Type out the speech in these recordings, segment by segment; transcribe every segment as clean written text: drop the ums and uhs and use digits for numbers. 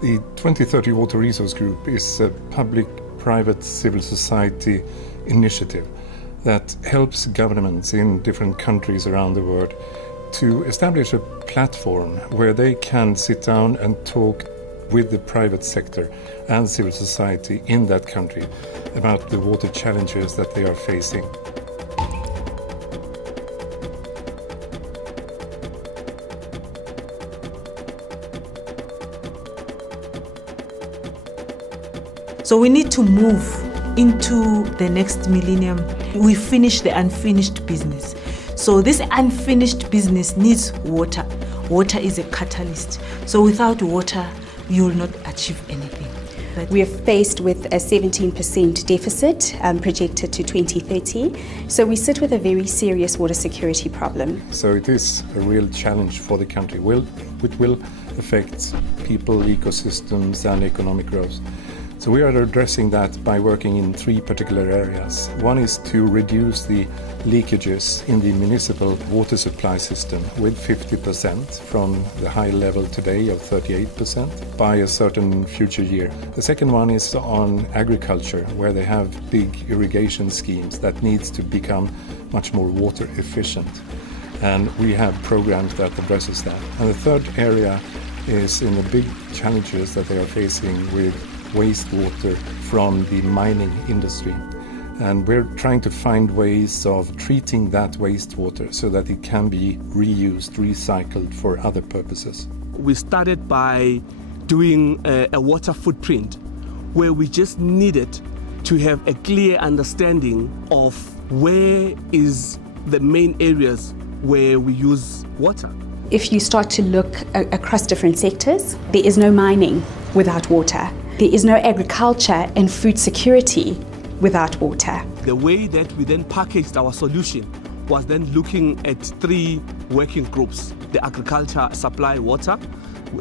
The 2030 Water Resource Group is a public-private civil society initiative that helps governments in different countries around the world to establish a platform where they can sit down and talk with the private sector and civil society in that country about the water challenges that they are facing. So we need to move into the next millennium. We finish the unfinished business. So this unfinished business needs water. Water is a catalyst. So without water, you will not achieve anything. We are faced with a 17% deficit projected to 2030. So we sit with a very serious water security problem. So it is a real challenge for the country. It will affect people, ecosystems and economic growth. So we are addressing that by working in three particular areas. One is to reduce the leakages in the municipal water supply system with 50% from the high level today of 38% by a certain future year. The second one is on agriculture, where they have big irrigation schemes that needs to become much more water efficient. And we have programs that addresses that. And the third area is in the big challenges that they are facing with wastewater from the mining industry. And we're trying to find ways of treating that wastewater so that it can be reused, recycled for other purposes. We started by doing a water footprint where we just needed to have a clear understanding of where is the main areas where we use water. If you start to look across different sectors, there is no mining without water. There is no agriculture and food security without water. The way that we then packaged our solution was then looking at three working groups. The agriculture supply water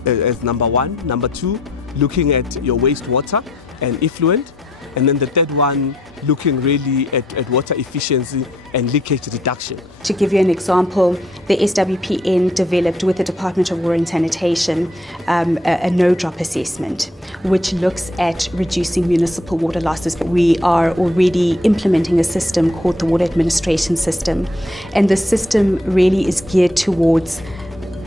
as number one. Number two, looking at your wastewater and effluent. And then the third one, looking really at water efficiency and leakage reduction. To give you an example, the SWPN developed with the Department of Water and Sanitation a no-drop assessment, which looks at reducing municipal water losses. We are already implementing a system called the Water Administration System, and the system really is geared towards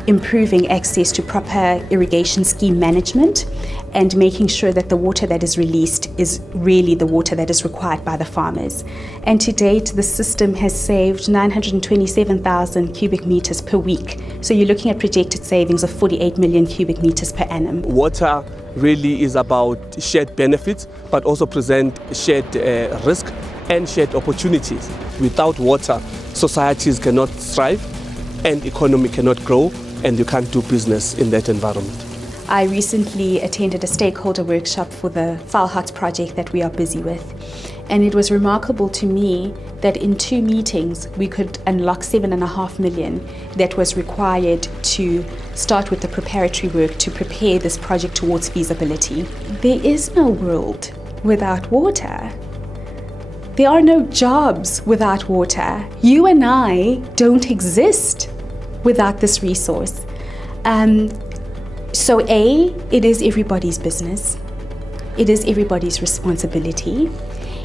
improving access to proper irrigation scheme management and making sure that the water that is released is really the water that is required by the farmers. And to date, the system has saved 927,000 cubic meters per week. So you're looking at projected savings of 48 million cubic meters per annum. Water really is about shared benefits, but also present shared risk and shared opportunities. Without water, societies cannot thrive and economy cannot grow, and you can't do business in that environment. I recently attended a stakeholder workshop for the Falhout project that we are busy with. And it was remarkable to me that in 2 meetings we could unlock 7.5 million that was required to start with the preparatory work to prepare this project towards feasibility. There is no world without water. There are no jobs without water. You and I don't exist without this resource. So it is everybody's business. It is everybody's responsibility.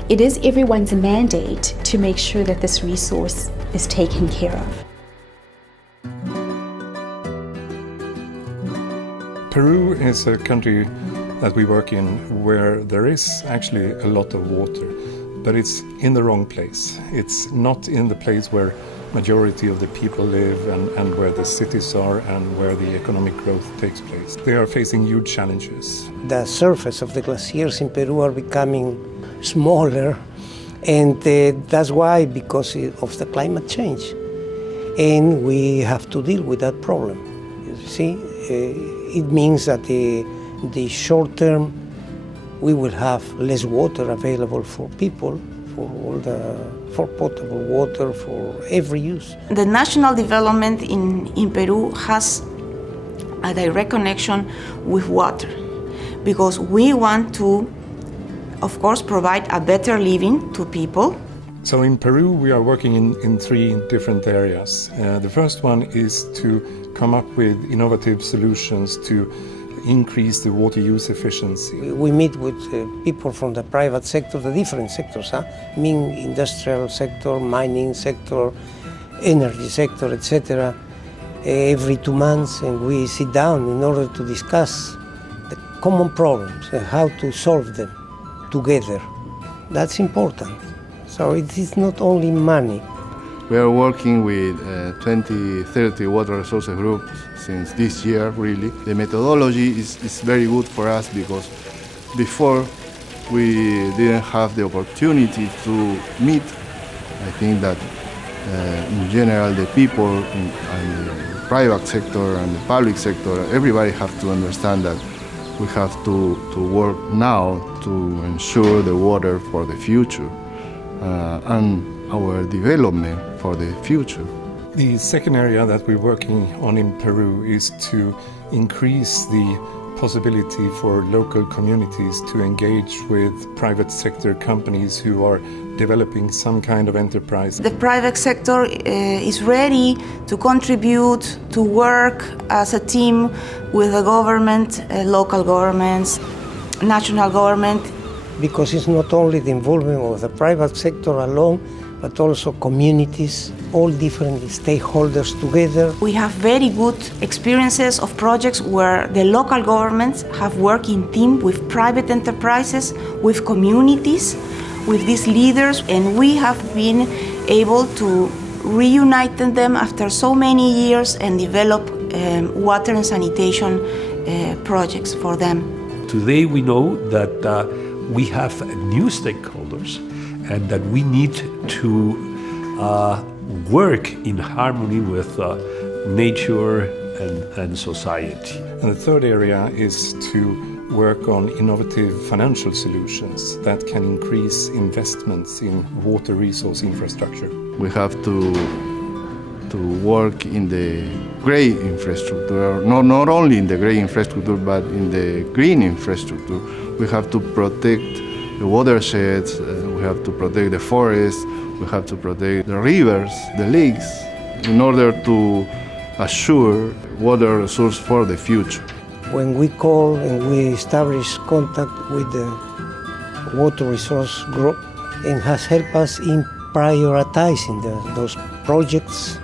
It is everyone's mandate to make sure that this resource is taken care of. Peru is a country that we work in where there is actually a lot of water, but it's in the wrong place. It's not in the place where majority of the people live and where the cities are and where the economic growth takes place. They are facing huge challenges. The surface of the glaciers in Peru are becoming smaller, and that's why, because of the climate change. And we have to deal with that problem. You see, it means that the short term we will have less water available for people, for potable water, for every use. The national development in Peru has a direct connection with water because we want to, of course, provide a better living to people. So in Peru we are working in 3 different areas. The first one is to come up with innovative solutions to increase the water use efficiency. We meet with people from the private sector, the different sectors, industrial sector, mining sector, energy sector, etc. Every 2 months, and we sit down in order to discuss the common problems and how to solve them together. That's important. So it is not only money. We are working with 20-30 water resources groups since this year, really. The methodology is very good for us because before we didn't have the opportunity to meet. I think that in general the people in the private sector and the public sector, everybody have to understand that we have to work now to ensure the water for the future and our development for the future. The second area that we're working on in Peru is to increase the possibility for local communities to engage with private sector companies who are developing some kind of enterprise. The private sector is ready to contribute, to work as a team with the government, local governments, national government. Because it's not only the involvement of the private sector alone, but also communities, all different stakeholders together. We have very good experiences of projects where the local governments have worked in team with private enterprises, with communities, with these leaders, and we have been able to reunite them after so many years and develop water and sanitation projects for them. Today we know that we have new stakeholders and that we need to work in harmony with nature and society. And the third area is to work on innovative financial solutions that can increase investments in water resource infrastructure. We have to work in the grey infrastructure, not only in the grey infrastructure, but in the green infrastructure. We have to protect the watersheds, we have to protect the forests, we have to protect the rivers, the lakes, in order to assure water resource for the future. When we call and we establish contact with the water resource group, it has helped us in prioritizing those projects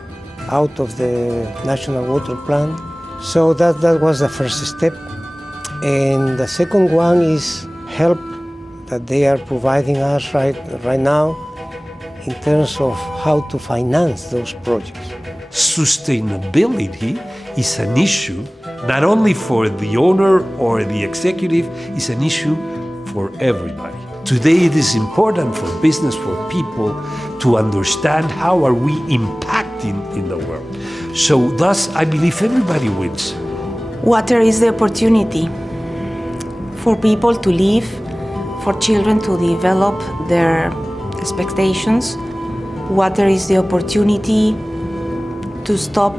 out of the National Water Plan. So that was the first step. And the second one is help that they are providing us right now in terms of how to finance those projects. Sustainability is an issue not only for the owner or the executive, it's an issue for everybody. Today it is important for business, for people to understand how are we impacting in the world. So thus I believe everybody wins. Water is the opportunity for people to live, for children to develop their expectations. Water is the opportunity to stop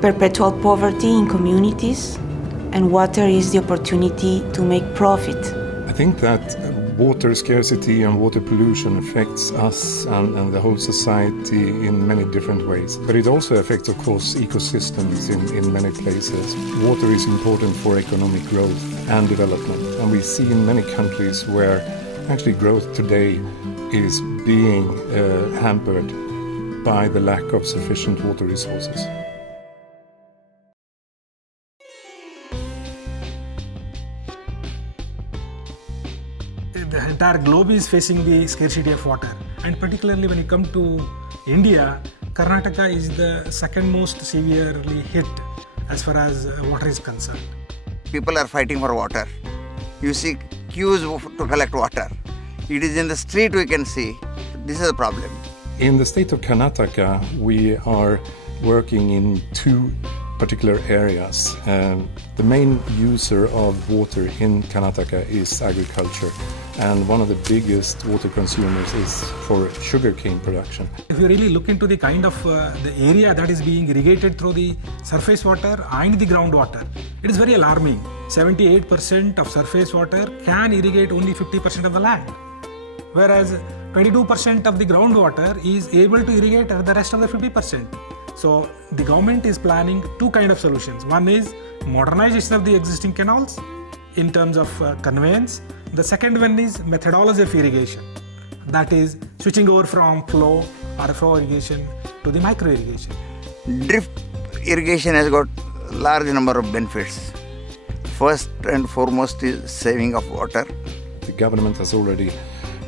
perpetual poverty in communities, and water is the opportunity to make profit. I think that water scarcity and water pollution affects us and the whole society in many different ways. But it also affects, of course, ecosystems in many places. Water is important for economic growth and development. And we see in many countries where actually growth today is being hampered by the lack of sufficient water resources. The entire globe is facing the scarcity of water, and particularly when you come to India, Karnataka is the second most severely hit as far as water is concerned. People are fighting for water. You see queues to collect water. It is in the street we can see. This is a problem. In the state of Karnataka, we are working in two particular areas. The main user of water in Karnataka is agriculture, and one of the biggest water consumers is for sugarcane production. If you really look into the kind of the area that is being irrigated through the surface water and the groundwater, it is very alarming. 78% of surface water can irrigate only 50% of the land, whereas 22% of the groundwater is able to irrigate the rest of the 50%. So the government is planning two kind of solutions. One is modernization of the existing canals in terms of conveyance. The second one is methodology of irrigation. That is switching over from flow or flow irrigation to the micro irrigation. Drip irrigation has got large number of benefits. First and foremost is saving of water. The government has already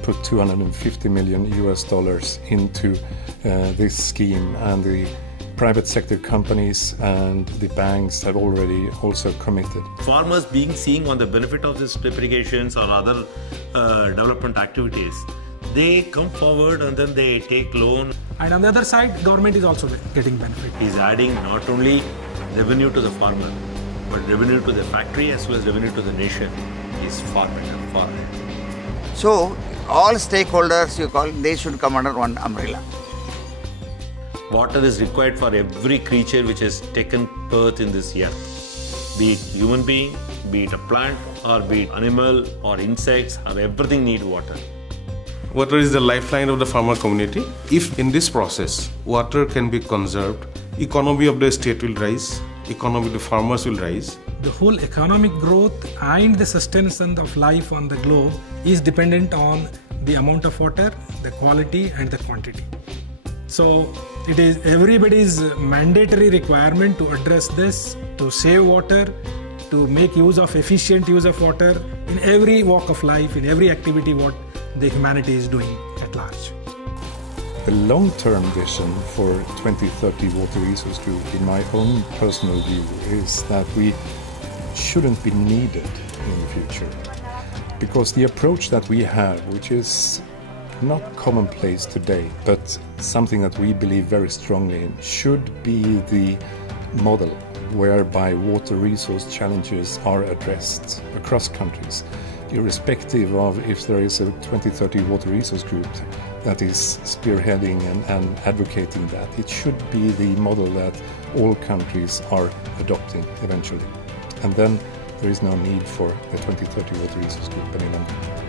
put $250 million into this scheme, and the private sector companies and the banks have already also committed. Farmers seeing on the benefit of this drip irrigations or other development activities, they come forward and then they take loan. And on the other side, government is also getting benefit. He's adding not only revenue to the farmer, but revenue to the factory as well as revenue to the nation is far better, far ahead. So all stakeholders, they should come under one umbrella. Water is required for every creature which has taken birth in this earth. Be it human being, be it a plant, or be it animal or insects, or everything need water. Water is the lifeline of the farmer community. If in this process water can be conserved, economy of the state will rise, economy of the farmers will rise. The whole economic growth and the sustenance of life on the globe is dependent on the amount of water, the quality and the quantity. So it is everybody's mandatory requirement to address this, to save water, to make use of efficient use of water in every walk of life, in every activity what the humanity is doing at large. The long-term vision for 2030 Water Resource Group, in my own personal view, is that we shouldn't be needed in the future. Because the approach that we have, which is not commonplace today, but something that we believe very strongly in, should be the model whereby water resource challenges are addressed across countries, irrespective of if there is a 2030 Water Resource Group that is spearheading and advocating that. It should be the model that all countries are adopting eventually. And then there is no need for the 2030 Water Resource Group any longer.